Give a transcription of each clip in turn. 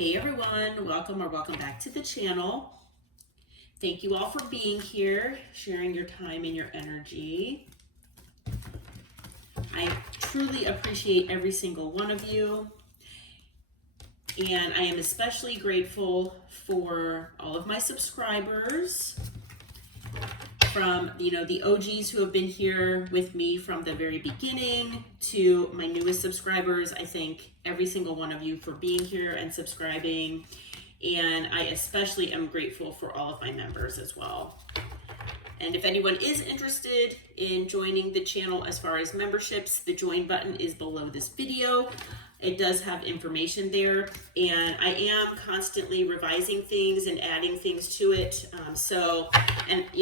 Hey everyone, welcome back to the channel. Thank you all for being here, sharing your time and your energy. I truly appreciate every single one of you. And I am especially grateful for all of my subscribers, from the OGs who have been here with me from the very beginning to my newest subscribers. I thank every single one of you for being here and subscribing, and I especially am grateful for all of my members as well. And if anyone is interested in joining the channel as far as memberships, the join button is below this video. It does have information there, and I am constantly revising things and adding things to it.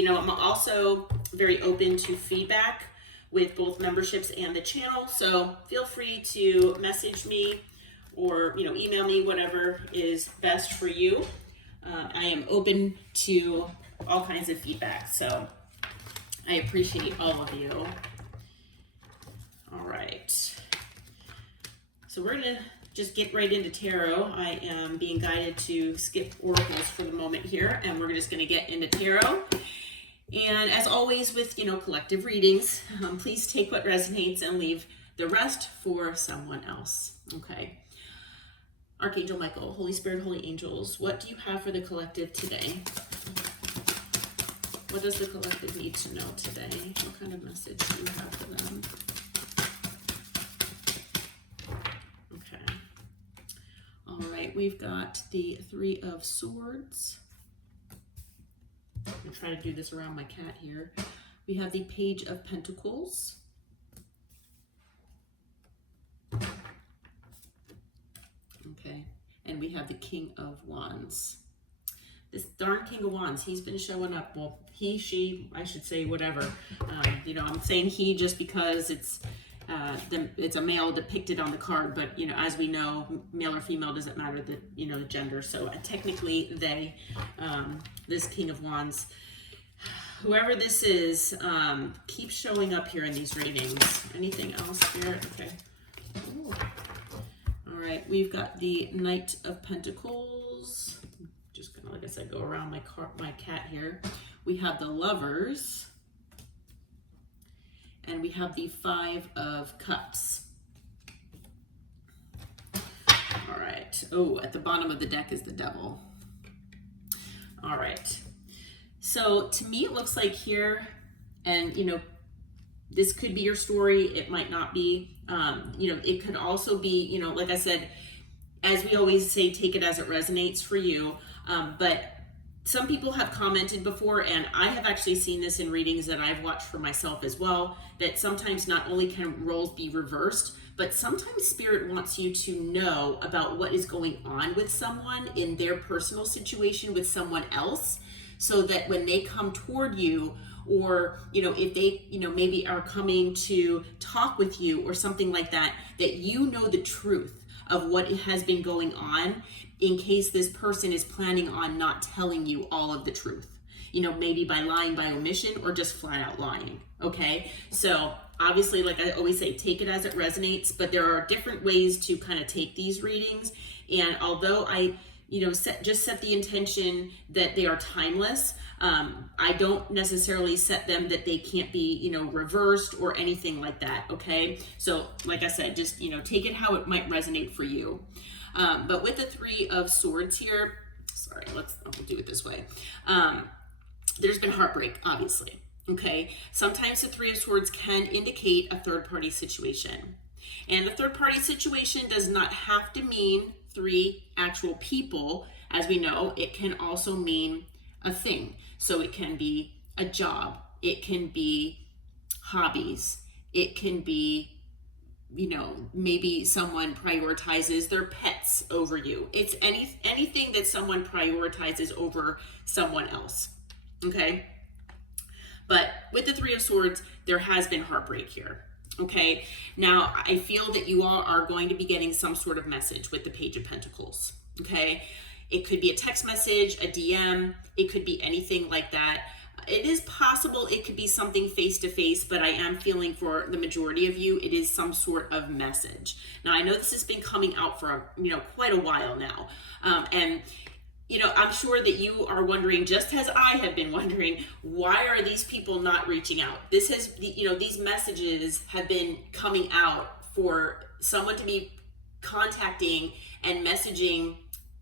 I'm also very open to feedback with both memberships and the channel. So feel free to message me or email me, whatever is best for you. I am open to all kinds of feedback, so I appreciate all of you. All right. So we're gonna just get right into tarot. I am being guided to skip oracles for the moment here, and we're just gonna get into tarot. And as always with collective readings, please take what resonates and leave the rest for someone else. Okay. Archangel Michael, Holy Spirit, Holy Angels, what do you have for the collective today? What does the collective need to know today? What kind of message do you have for them? All right, we've got the Three of Swords. I'm gonna try to do this around my cat here. We have the Page of Pentacles. Okay, and we have the King of Wands. This darn King of Wands, he's been showing up. Well, he, she, I should say, whatever. I'm saying he just because it's a male depicted on the card, but as we know, male or female doesn't matter, the gender. So technically they, this King of Wands, whoever this is, keeps showing up here in these readings. Anything else here? Okay. Ooh. All right, we've got the Knight of Pentacles. Just gonna, like I said, go around my cat here. We have the Lovers. And we have the Five of Cups. All right. Oh, at the bottom of the deck is the Devil. All right. So to me, it looks like here, and this could be your story. It might not be. It could also be, like I said, as we always say, take it as it resonates for you. But some people have commented before, and I have actually seen this in readings that I've watched for myself as well, that sometimes not only can roles be reversed, but sometimes Spirit wants you to know about what is going on with someone in their personal situation with someone else, so that when they come toward you, or if they maybe are coming to talk with you or something like that, that you know the truth of what has been going on, in case this person is planning on not telling you all of the truth, maybe by lying by omission or just flat out lying. Okay, so obviously, like I always say, take it as it resonates, but there are different ways to kind of take these readings. And although I set the intention that they are timeless, I don't necessarily set them that they can't be reversed or anything like that. Okay, so like I said, just take it how it might resonate for you. But with the Three of Swords here, sorry, we'll do it this way. There's been heartbreak, obviously. Okay, sometimes the Three of Swords can indicate a third-party situation, and a third-party situation does not have to mean three actual people. As we know, it can also mean a thing. So it can be a job, it can be hobbies, it can be maybe someone prioritizes their pets over you. It's anything that someone prioritizes over someone else. Okay, but with the Three of Swords, there has been heartbreak here. Okay, now I feel that you all are going to be getting some sort of message with the Page of Pentacles. Okay, it could be a text message, a DM, it could be anything like that. It is possible it could be something face to face, but I am feeling for the majority of you, it is some sort of message. Now, I know this has been coming out for, quite a while now. And I'm sure that you are wondering, just as I have been wondering, why are these people not reaching out? These messages have been coming out for someone to be contacting and messaging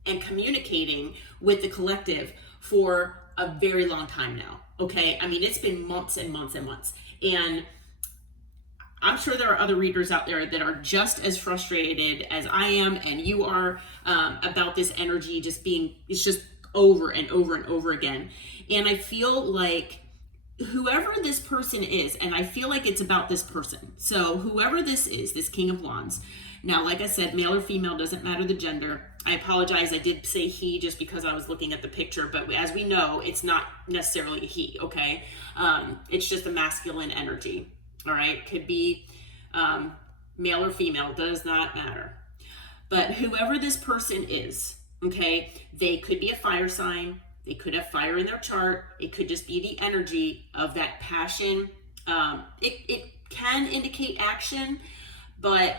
and communicating with the collective for a very long time now. Okay. I mean, it's been months and months and months. And I'm sure there are other readers out there that are just as frustrated as I am and you are, about this energy it's just over and over and over again. And I feel like whoever this person is, and I feel like it's about this person. So whoever this is, this King of Wands. Now, like I said, male or female, doesn't matter the gender. I apologize. I did say he just because I was looking at the picture, but as we know, it's not necessarily a he, okay? It's just a masculine energy, all right? Could be male or female, does not matter. But whoever this person is, okay, they could be a fire sign. They could have fire in their chart. It could just be the energy of that passion. It can indicate action, but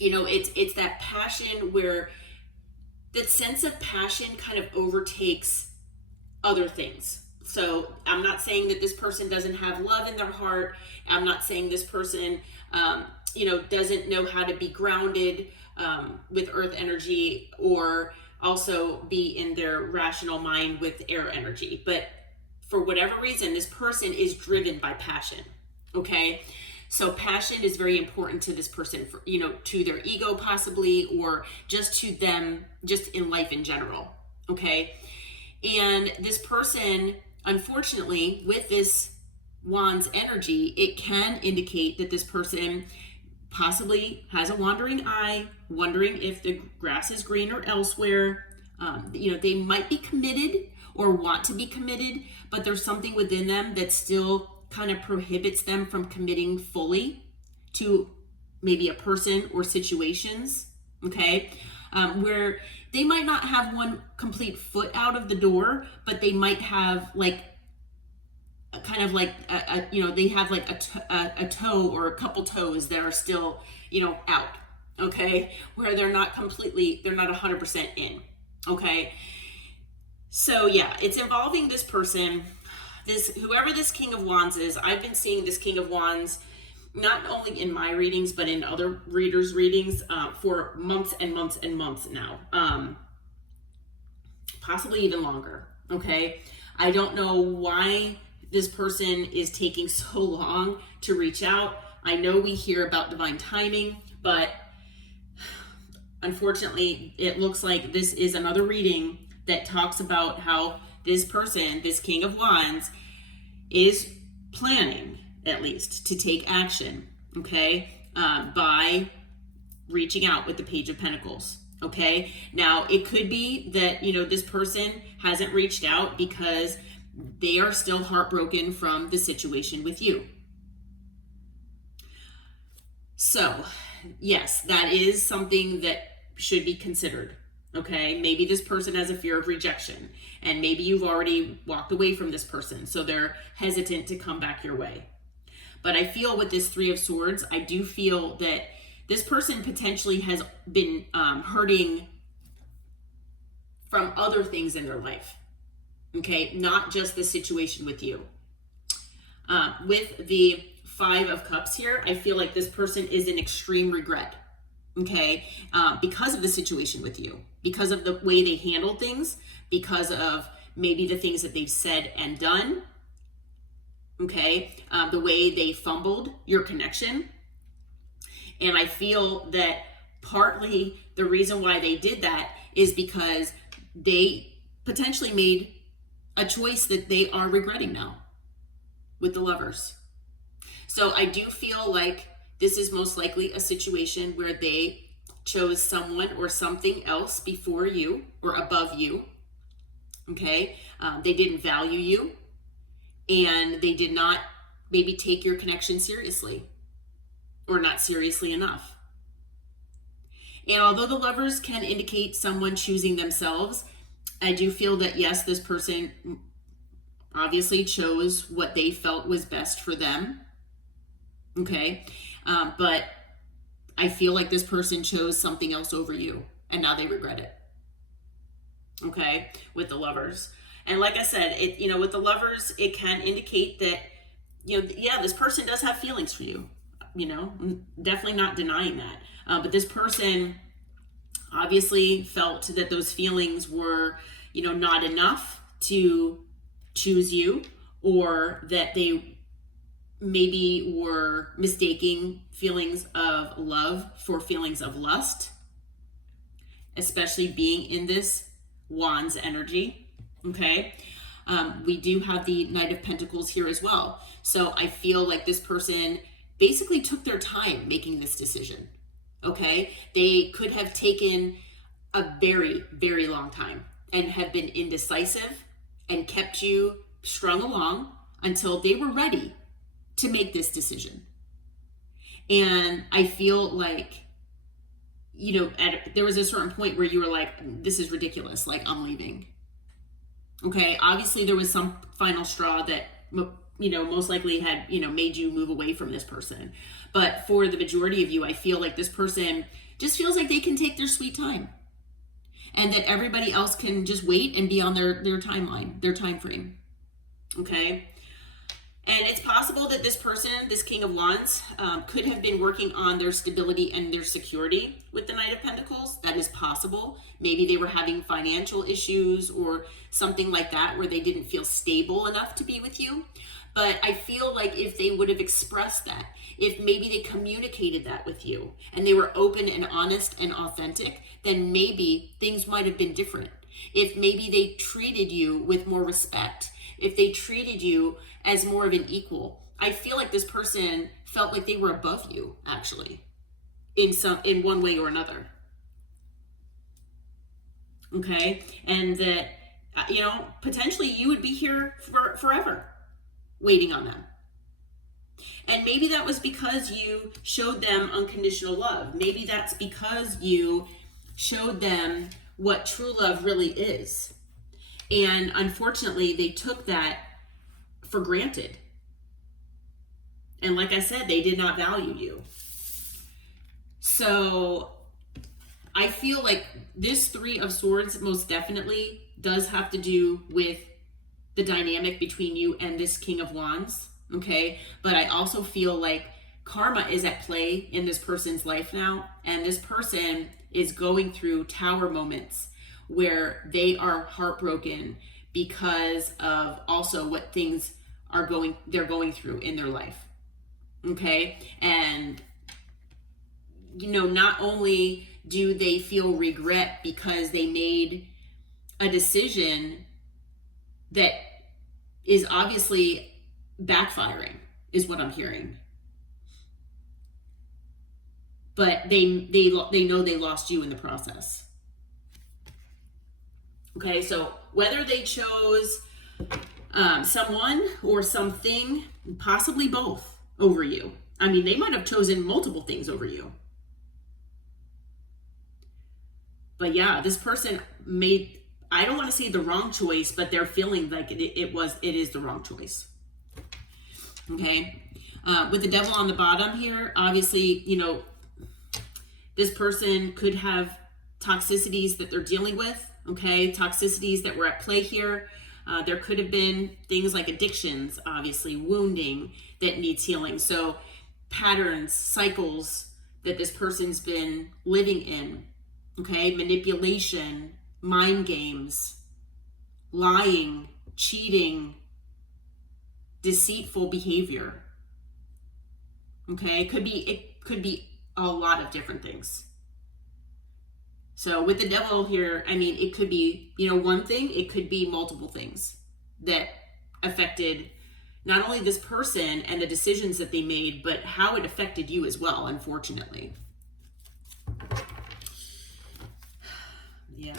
it's that passion where that sense of passion kind of overtakes other things. So I'm not saying that this person doesn't have love in their heart. I'm not saying this person, doesn't know how to be grounded with earth energy or also be in their rational mind with air energy. But for whatever reason, this person is driven by passion. Okay. So passion is very important to this person, to their ego possibly, or just to them, just in life in general. Okay. And this person, unfortunately, with this Wands energy, it can indicate that this person possibly has a wandering eye, wondering if the grass is greener elsewhere. They might be committed or want to be committed, but there's something within them that still kind of prohibits them from committing fully to maybe a person or situations, okay? Where they might not have one complete foot out of the door, but they might have they have like a toe or a couple toes that are still, out, okay? Where they're not 100% in, okay? So yeah, it's involving this person, whoever this King of Wands is. I've been seeing this King of Wands not only in my readings, but in other readers' readings for months and months and months now, possibly even longer, okay? I don't know why this person is taking so long to reach out. I know we hear about divine timing, but unfortunately, it looks like this is another reading that talks about how this person, this King of Wands, is planning, at least, to take action, okay, by reaching out with the Page of Pentacles, okay? Now, it could be that, this person hasn't reached out because they are still heartbroken from the situation with you. So, yes, that is something that should be considered, okay? Maybe this person has a fear of rejection, and maybe you've already walked away from this person, so they're hesitant to come back your way. But I feel with this Three of Swords, I do feel that this person potentially has been hurting from other things in their life, okay? Not just the situation with you. With the Five of Cups here, I feel like this person is in extreme regret, okay? Because of the situation with you, because of the way they handled things, because of maybe the things that they've said and done, okay? The way they fumbled your connection. And I feel that partly the reason why they did that is because they potentially made a choice that they are regretting now with the Lovers. So I do feel like this is most likely a situation where they chose someone or something else before you or above you, okay? They didn't value you, and they did not maybe take your connection seriously, or not seriously enough. And although the Lovers can indicate someone choosing themselves, I do feel that yes, this person obviously chose what they felt was best for them. Okay. But I feel like this person chose something else over you, and now they regret it. Okay. With the Lovers. And like I said, with the Lovers, it can indicate that, yeah, this person does have feelings for you. I'm definitely not denying that. But this person obviously felt that those feelings were, not enough to choose you, or that they maybe were mistaking feelings of love for feelings of lust, especially being in this Wands energy. Okay. We do have the Knight of Pentacles here as well. So I feel like this person basically took their time making this decision. Okay. They could have taken a very, very long time and have been indecisive and kept you strung along until they were ready to make this decision. And I feel like, there was a certain point where you were like, this is ridiculous. Like, I'm leaving. Okay. Obviously there was some final straw that, most likely had, made you move away from this person. But for the majority of you, I feel like this person just feels like they can take their sweet time, and that everybody else can just wait and be on their timeline, their time frame. Okay. And it's possible that this person, this King of Wands, could have been working on their stability and their security with the Knight of Pentacles. That is possible. Maybe they were having financial issues or something like that, where they didn't feel stable enough to be with you. But I feel like if they would have expressed that, if maybe they communicated that with you and they were open and honest and authentic, then maybe things might have been different. If maybe they treated you with more respect, if they treated you as more of an equal, I feel like this person felt like they were above you, actually, in one way or another. Okay. And that, potentially you would be here forever waiting on them. And maybe that was because you showed them unconditional love. Maybe that's because you showed them what true love really is. And unfortunately, they took that for granted. And like I said, they did not value you. So I feel like this Three of Swords most definitely does have to do with the dynamic between you and this King of Wands. Okay. But I also feel like karma is at play in this person's life now. And this person is going through tower moments where they are heartbroken because of also what things they're going through in their life. Okay. And, not only do they feel regret because they made a decision that is obviously backfiring, is what I'm hearing. But they know they lost you in the process. Okay, so whether they chose someone or something, possibly both, over you. I mean, they might have chosen multiple things over you. But yeah, this person made, I don't want to say the wrong choice, but they're feeling like it is the wrong choice. Okay. With the Devil on the bottom here, obviously, this person could have toxicities that they're dealing with. Okay. Toxicities that were at play here. There could have been things like addictions, obviously, wounding that needs healing. So patterns, cycles that this person's been living in. Okay. Manipulation, mind games, lying, cheating, deceitful behavior. Okay. It could be a lot of different things. So with the Devil here, I mean, it could be, one thing, it could be multiple things that affected not only this person and the decisions that they made, but how it affected you as well, unfortunately. Yeah.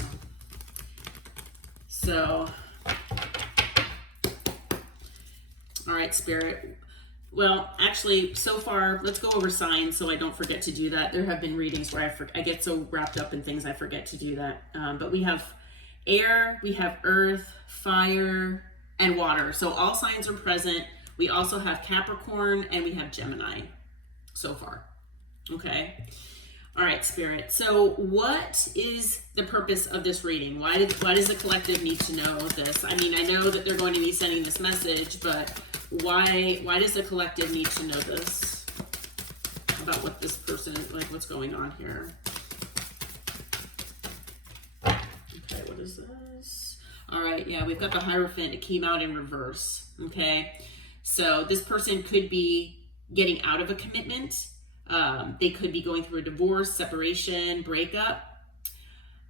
So, all right, Spirit. Well, actually, so far, let's go over signs so I don't forget to do that. There have been readings where I get so wrapped up in things I forget to do that. But we have air, we have earth, fire, and water. So all signs are present. We also have Capricorn and we have Gemini so far. Okay. All right, Spirit. So what is the purpose of this reading? Why does the collective need to know this? I mean, I know that they're going to be sending this message, but why does the collective need to know this about what this person, like what's going on here? Okay, what is this? All right, yeah, we've got the Hierophant. It came out in reverse, okay? So this person could be getting out of a commitment. They could be going through a divorce, separation, breakup.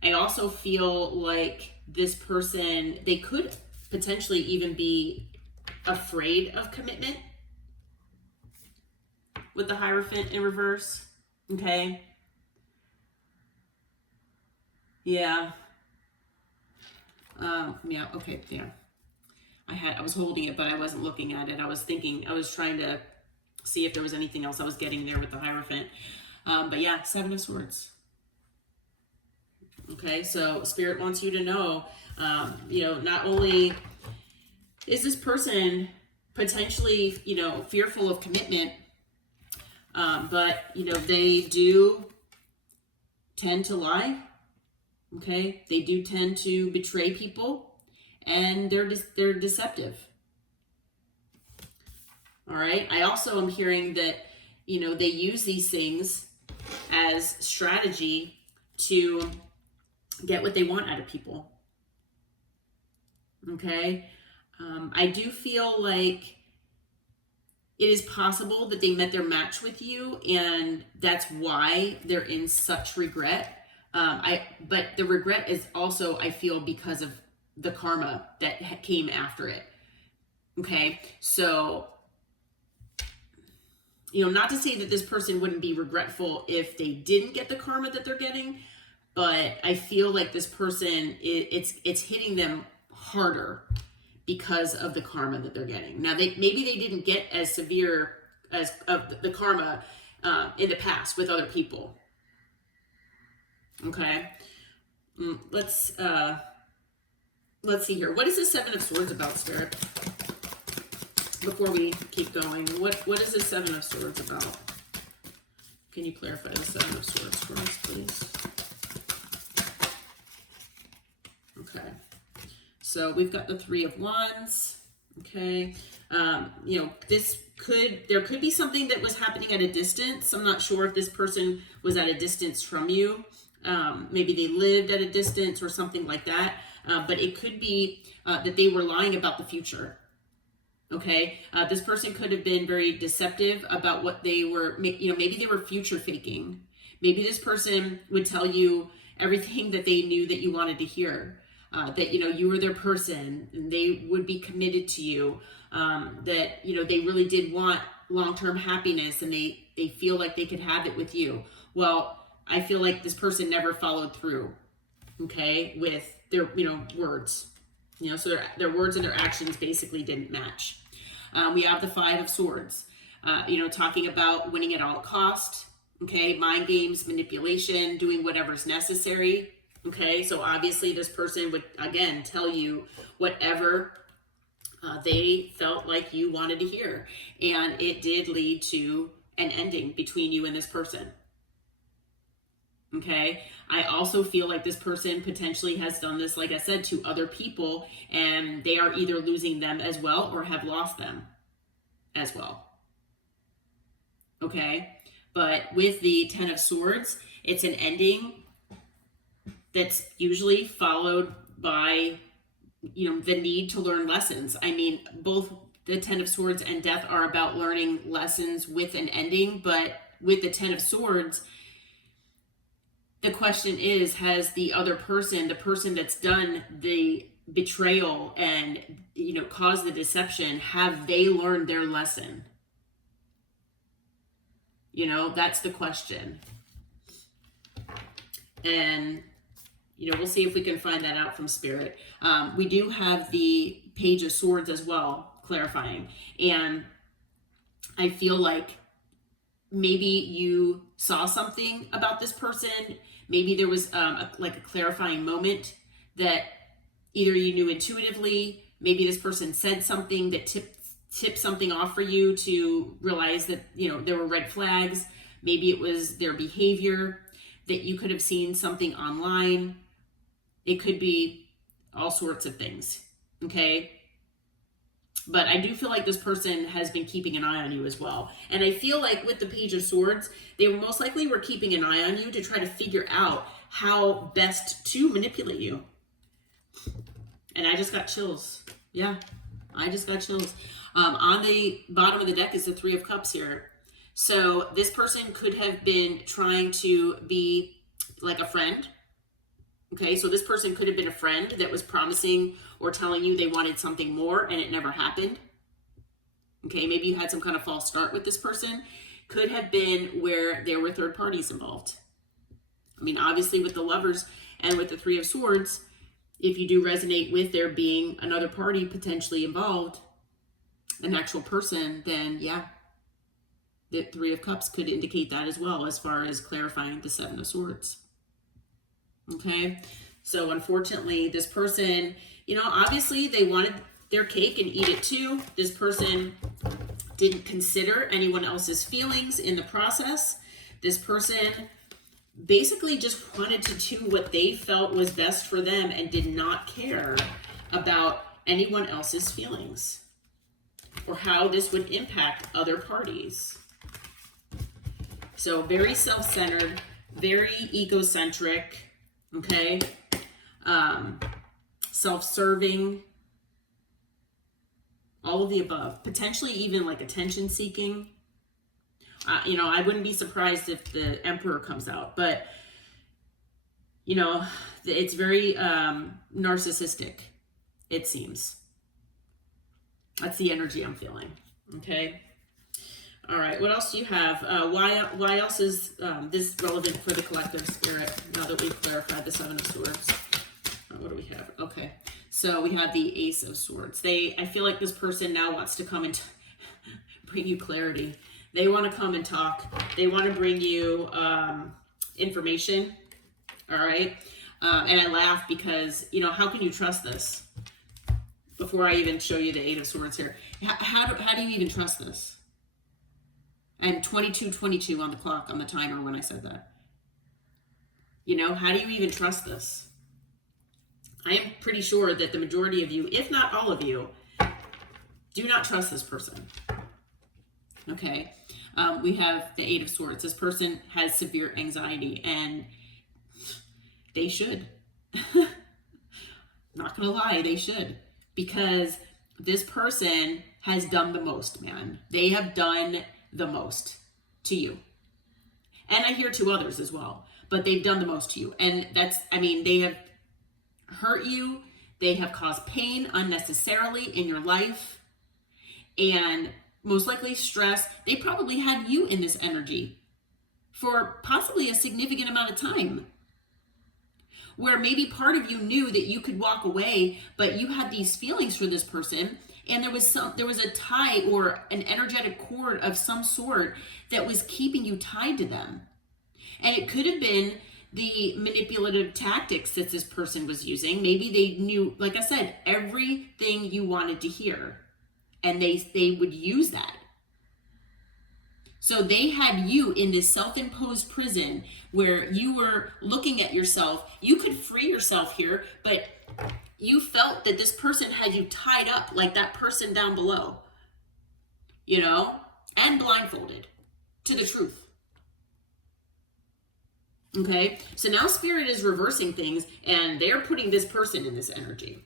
I also feel like this person, they could potentially even be afraid of commitment with the Hierophant in reverse. Okay. Yeah. Yeah. Okay. Yeah. I was holding it, but I wasn't looking at it. I was trying to see if there was anything else I was getting there with the Hierophant. But yeah, Seven of Swords. Okay, so Spirit wants you to know, not only is this person potentially, fearful of commitment, but, they do tend to lie. Okay, they do tend to betray people, and they're deceptive. All right. I also am hearing that, they use these things as strategy to get what they want out of people. Okay. I do feel like it is possible that they met their match with you, and that's why they're in such regret. But the regret is also, I feel, because of the karma that came after it. Okay. So, not to say that this person wouldn't be regretful if they didn't get the karma that they're getting, but I feel like this person, it's hitting them harder because of the karma that they're getting. Now, maybe they didn't get as severe as the karma in the past with other people. Okay, let's see here. What is the Seven of Swords about, Spirit? Before we keep going, what is the Seven of Swords about? Can you clarify the Seven of Swords for us, please? Okay. So we've got the Three of Wands. Okay. There could be something that was happening at a distance. I'm not sure if this person was at a distance from you. Maybe they lived at a distance or something like that. But it could be that they were lying about the future. Okay, this person could have been very deceptive about what they were, maybe they were future faking. Maybe this person would tell you everything that they knew that you wanted to hear, that, you were their person and they would be committed to you, that, they really did want long-term happiness and they feel like they could have it with you. Well, I feel like this person never followed through, okay, with their, words. So their words and their actions basically didn't match. We have the Five of Swords, talking about winning at all cost, okay, mind games, manipulation, doing whatever's necessary, okay? So obviously this person would, again, tell you whatever they felt like you wanted to hear. And it did lead to an ending between you and this person. Okay, I also feel like this person potentially has done this, like I said, to other people, and they are either losing them as well or have lost them as well. Okay, but with the Ten of Swords, it's an ending that's usually followed by, the need to learn lessons. I mean, both the Ten of Swords and Death are about learning lessons with an ending, but with the Ten of Swords, the question is, has the other person, the person that's done the betrayal and, caused the deception, have they learned their lesson? That's the question. And, we'll see if we can find that out from Spirit. We do have the Page of Swords as well, clarifying. And I feel like maybe you saw something about this person. Maybe there was a clarifying moment that either you knew intuitively Maybe this person said something that tipped something off for you to realize that, you know, there were red flags. Maybe it was their behavior, that you could have seen something online. It could be all sorts of things, okay? But I do feel like this person has been keeping an eye on you as well. And I feel like with the Page of Swords, they most likely were keeping an eye on you to try to figure out how best to manipulate you. And I just got chills. Yeah, I just got chills. On the bottom of the deck is the Three of Cups here. So this person could have been trying to be like a friend. Okay, so this person could have been a friend that was promising or telling you they wanted something more and it never happened. Okay, maybe you had some kind of false start with this person. Could have been where there were third parties involved. I mean, obviously with the Lovers and with the Three of Swords, if you do resonate with there being another party potentially involved, an actual person, then yeah, the Three of Cups could indicate that as well, as far as clarifying the Seven of Swords. Okay, so unfortunately, this person, you know, obviously they wanted their cake and eat it too. This person didn't consider anyone else's feelings in the process. This person basically just wanted to do what they felt was best for them and did not care about anyone else's feelings or how this would impact other parties. So very self-centered, very egocentric, okay, self-serving, all of the above, potentially even like attention seeking. You know, I wouldn't be surprised if the Emperor comes out, but you know, it's very narcissistic, it seems. That's the energy I'm feeling. Okay. All right. What else do you have? Why else is this relevant for the collective spirit? Now that we've clarified the Seven of Swords, what do we have? Okay. So we have the Ace of Swords. I feel like this person now wants to come and bring you clarity. They want to come and talk. They want to bring you information. All right. And I laugh because, you know, how can you trust this? Before I even show you the Eight of Swords here, how do you even trust this? And 22:22 on the clock, on the timer when I said that. You know, how do you even trust this? I am pretty sure that the majority of you, if not all of you, do not trust this person. Okay. We have the Eight of Swords. This person has severe anxiety, and they should. Not gonna lie, they should. Because this person has done the most, man. They have done the most to you. And I hear to others as well. But they've done the most to you. And that's, I mean, they have hurt you. They have caused pain unnecessarily in your life. And most likely stress. They probably had you in this energy for possibly a significant amount of time. Where maybe part of you knew that you could walk away, but you had these feelings for this person, and there was a tie or an energetic cord of some sort that was keeping you tied to them. And it could have been the manipulative tactics that this person was using. Maybe they knew, like I said, everything you wanted to hear, and they would use that. So they had you in this self-imposed prison where you were looking at yourself. You could free yourself here, but you felt that this person had you tied up like that person down below, you know, and blindfolded to the truth. Okay, so now Spirit is reversing things, and they're putting this person in this energy.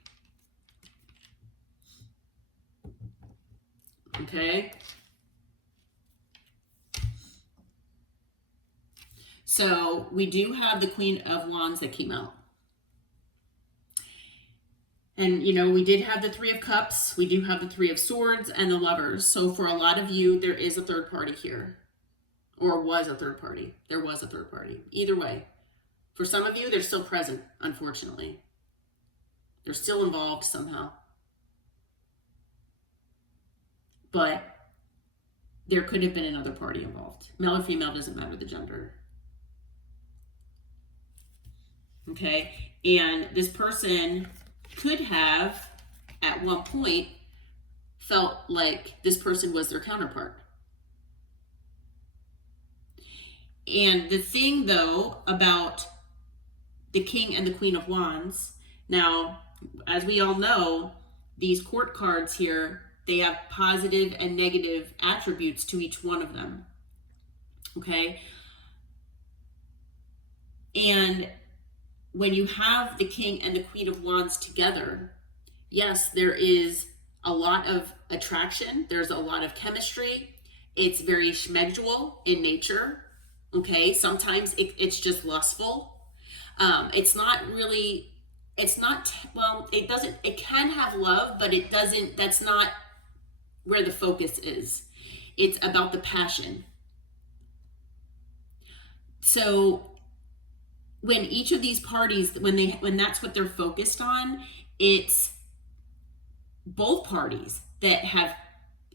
Okay. So we do have the Queen of Wands that came out. And, you know, we did have the Three of Cups. We do have the Three of Swords and the Lovers. So for a lot of you, there is a third party here. Or was a third party. There was a third party. Either way. For some of you, they're still present, unfortunately. They're still involved somehow. But there could have been another party involved. Male or female, doesn't matter the gender. Okay, and this person could have at one point felt like this person was their counterpart. And the thing, though, about the King and the Queen of Wands, now, as we all know, these court cards here, they have positive and negative attributes to each one of them. Okay? And when you have the King and the Queen of Wands together, yes, there is a lot of attraction. There's a lot of chemistry. It's very schmegdual in nature. Okay, sometimes it's just lustful. It's not really, it can have love, but it doesn't, that's not where the focus is. It's about the passion. So when each of these parties, when that's what they're focused on, it's both parties that have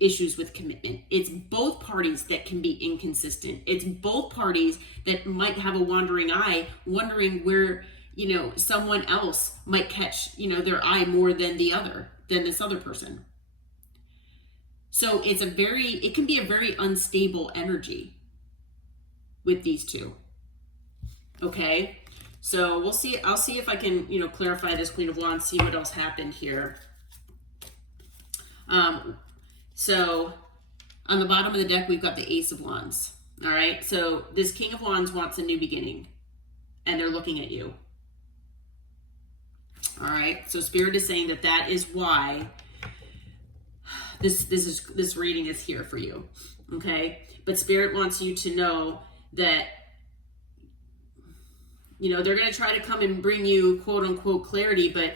issues with commitment. It's both parties that can be inconsistent. It's both parties that might have a wandering eye, wondering where, someone else might catch, their eye more than this other person. So it can be a very unstable energy with these two. Okay. So we'll see. I'll see if I can, clarify this Queen of Wands, see what else happened here. So on the bottom of the deck, we've got the Ace of Wands. All right. So this King of Wands wants a new beginning, and they're looking at you. All right. So Spirit is saying that is why this reading is here for you. Okay. But Spirit wants you to know that, they're going to try to come and bring you quote unquote clarity, but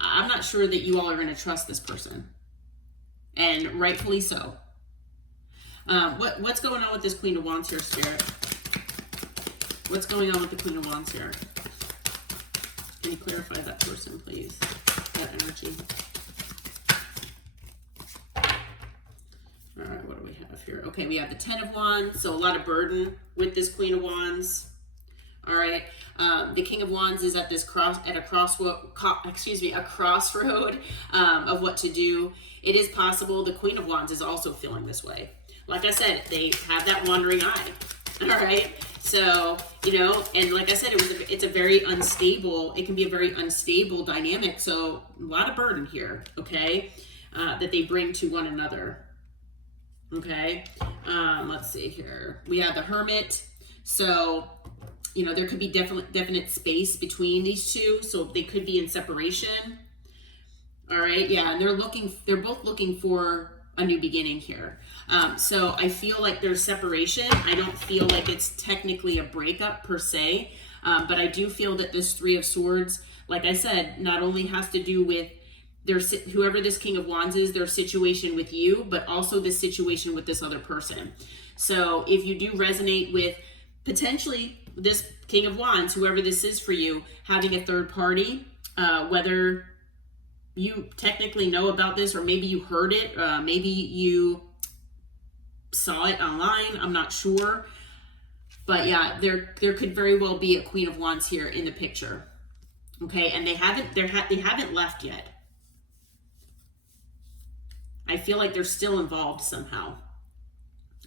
I'm not sure that you all are going to trust this person. And rightfully so. What's going on with this Queen of Wands here, Spirit? What's going on with the Queen of Wands here? Can you clarify that person, please? That energy. All right, what do we have here? Okay, we have the Ten of Wands, so a lot of burden with this Queen of Wands. All right, the King of Wands is at a crossroad of what to do. It is possible the Queen of Wands is also feeling this way. Like I said, they have that wandering eye. All right, so and like I said, it's a very unstable. It can be a very unstable dynamic. So a lot of burden here. Okay, that they bring to one another. Okay, let's see here. We have the Hermit. So there could be definite space between these two, so they could be in separation. All right, yeah, and they're both looking for a new beginning here. So I feel like there's separation. I don't feel like it's technically a breakup per se, but I do feel that this Three of Swords, like I said, not only has to do with whoever this King of Wands is, their situation with you, but also the situation with this other person. So if you do resonate with potentially this King of Wands, whoever this is for you, having a third party, whether you technically know about this or maybe you heard it, maybe you saw it online, I'm not sure. But yeah, there could very well be a Queen of Wands here in the picture. Okay, and they haven't left yet. I feel like they're still involved somehow.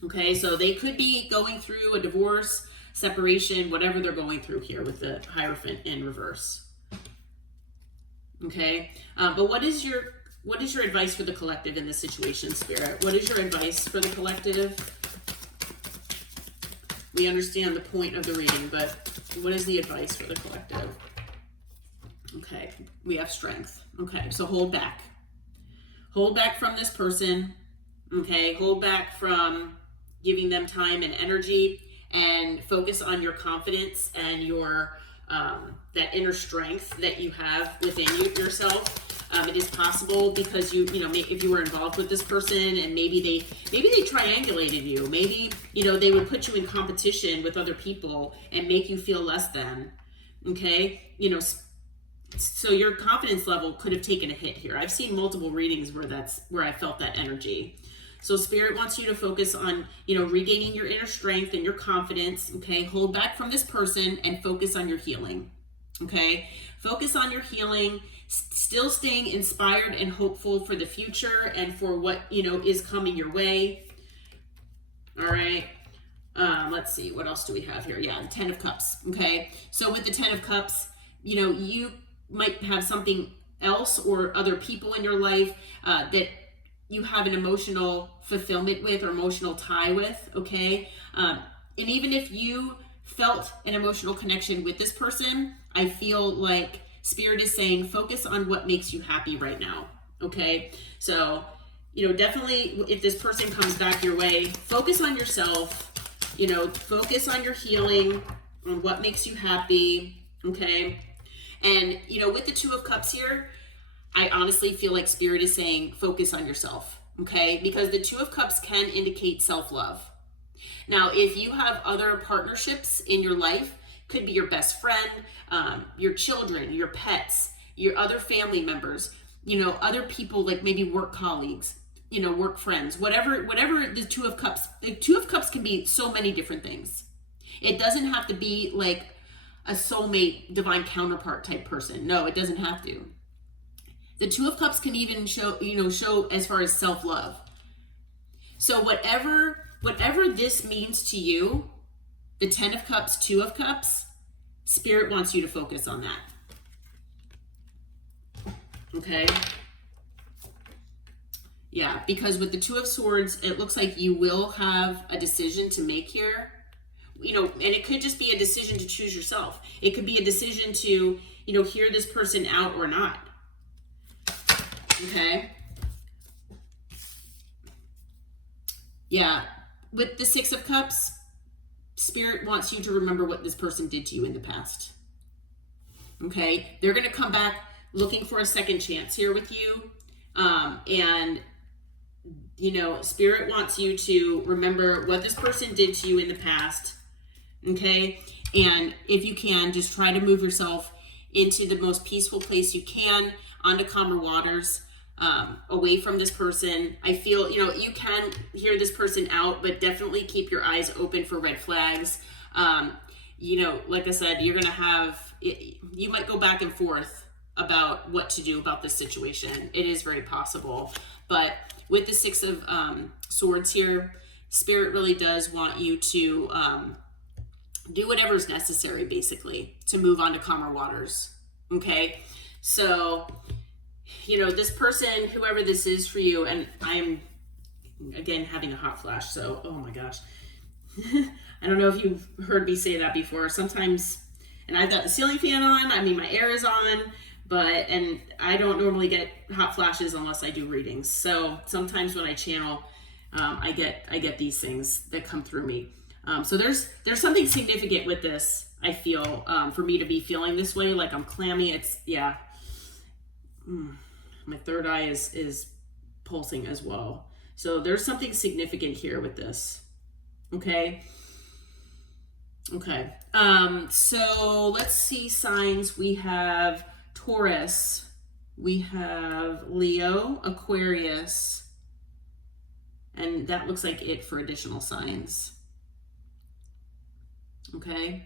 Okay, so they could be going through a divorce, separation, whatever they're going through here with the Hierophant in reverse. Okay, but what is your advice for the collective in this situation, Spirit? What is your advice for the collective? We understand the point of the reading, but what is the advice for the collective? Okay, we have strength. Okay, so hold back. Hold back from this person. Okay, hold back from giving them time and energy, and focus on your confidence and your that inner strength that you have within yourself. It is possible because if you were involved with this person and maybe they triangulated you, maybe they would put you in competition with other people and make you feel less than. Okay, so your confidence level could have taken a hit here. I've seen multiple readings where I felt that energy. So Spirit wants you to focus on, regaining your inner strength and your confidence. Okay, hold back from this person and focus on your healing. okay? Focus on your healing, still staying inspired and hopeful for the future and for what, is coming your way. All right. Let's see, what else do we have here? Yeah, the 10 of Cups, okay? So with the 10 of Cups, you might have something else or other people in your life that you have an emotional fulfillment with or emotional tie with, okay? And even if you felt an emotional connection with this person, I feel like Spirit is saying focus on what makes you happy right now, okay? So, definitely if this person comes back your way, focus on yourself, focus on your healing, on what makes you happy, okay? And, with the 2 of Cups here, I honestly feel like Spirit is saying focus on yourself, okay? Because the 2 of Cups can indicate self-love. Now, if you have other partnerships in your life, could be your best friend, your children, your pets, your other family members, other people like maybe work colleagues, work friends, whatever the 2 of Cups, the 2 of Cups can be so many different things. It doesn't have to be like a soulmate, divine counterpart type person. No, it doesn't have to. The 2 of Cups can even show as far as self-love. So whatever this means to you, the 10 of Cups, 2 of Cups, Spirit wants you to focus on that. Okay? Yeah, because with the 2 of Swords, it looks like you will have a decision to make here. And it could just be a decision to choose yourself. It could be a decision to, hear this person out or not. Okay? Yeah, with the 6 of Cups, Spirit wants you to remember what this person did to you in the past. Okay? They're going to come back looking for a second chance here with you. And Spirit wants you to remember what this person did to you in the past. Okay? And if you can, just try to move yourself into the most peaceful place you can, onto calmer waters, away from this person. I feel, you can hear this person out, but definitely keep your eyes open for red flags. Like I said, you're going to you might go back and forth about what to do about this situation. It is very possible. But with the 6 of Swords here, Spirit really does want you to do whatever's necessary, basically, to move on to calmer waters. Okay? So, this person, whoever this is for you, and I'm, again, having a hot flash, so, oh my gosh. I don't know if you've heard me say that before. Sometimes, and I've got the ceiling fan on, my air is on, and I don't normally get hot flashes unless I do readings. So sometimes when I channel, I get these things that come through me. So there's something significant with this, I feel, for me to be feeling this way, like I'm clammy. It's, yeah. My third eye is pulsing as well. So there's something significant here with this. Okay. Okay. So let's see signs. We have Taurus. We have Leo, Aquarius. And that looks like it for additional signs. Okay.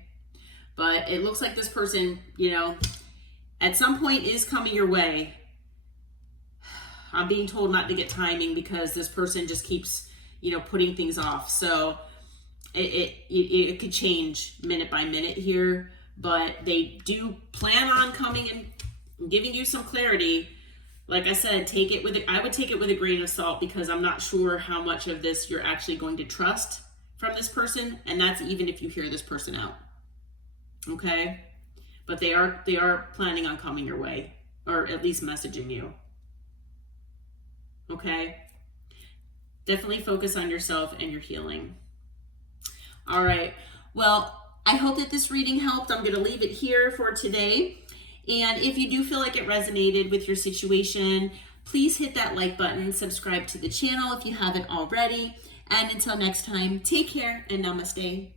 But it looks like this person, at some point is coming your way. I'm being told not to get timing because this person just keeps, putting things off. So it could change minute by minute here, but they do plan on coming and giving you some clarity. Like I said, I would take it with a grain of salt because I'm not sure how much of this you're actually going to trust from this person. And that's even if you hear this person out. Okay. But they are planning on coming your way, or at least messaging you. Okay? Definitely focus on yourself and your healing. All right. Well, I hope that this reading helped. I'm going to leave it here for today. And if you do feel like it resonated with your situation, please hit that like button, subscribe to the channel if you haven't already. And until next time, take care and namaste.